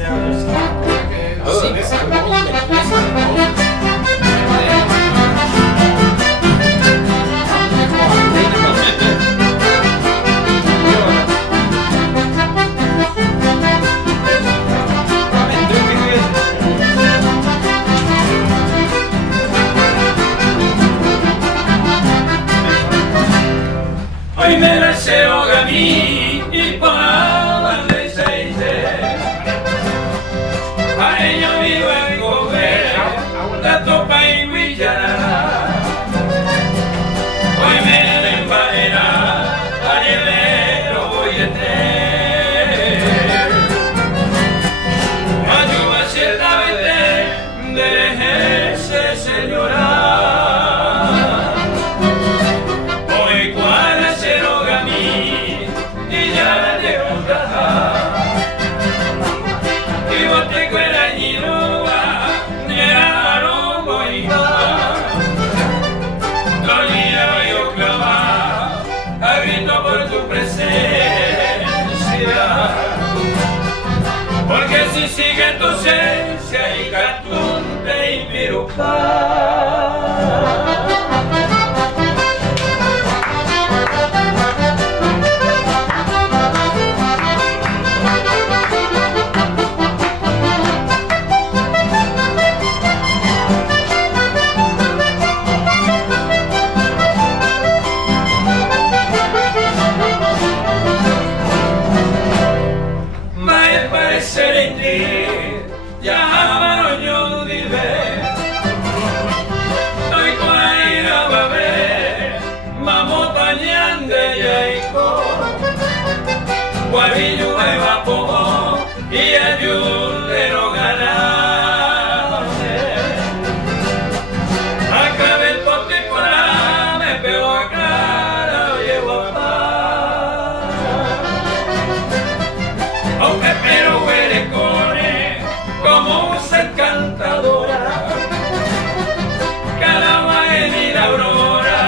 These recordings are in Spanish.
Hoy me la llevo a mí y para de seite. A ello vivo en comer la topa y Villarara. Hoy me la embarera a nivelero voy a tener. Ayuda si el vete de ese señora. Porque si sigue tu ausencia y catunte y pirupa. Ya amaro yo vive, estoy con aire a beber, vamos pañande ya hijo, guavillo me va po y ayudero ganar. Acabé el pote para me pego a cara, llevo a paz, aunque pero huele como usa encantadora, cada mañana y la aurora,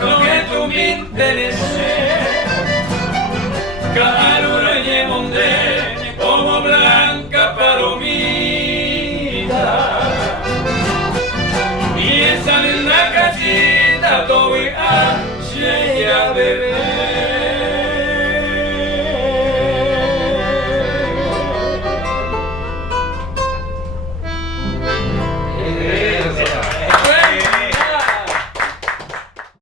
lo que tú me interese, cada luna lleva un de como blanca palomita, y esa linda casita todo a bebé.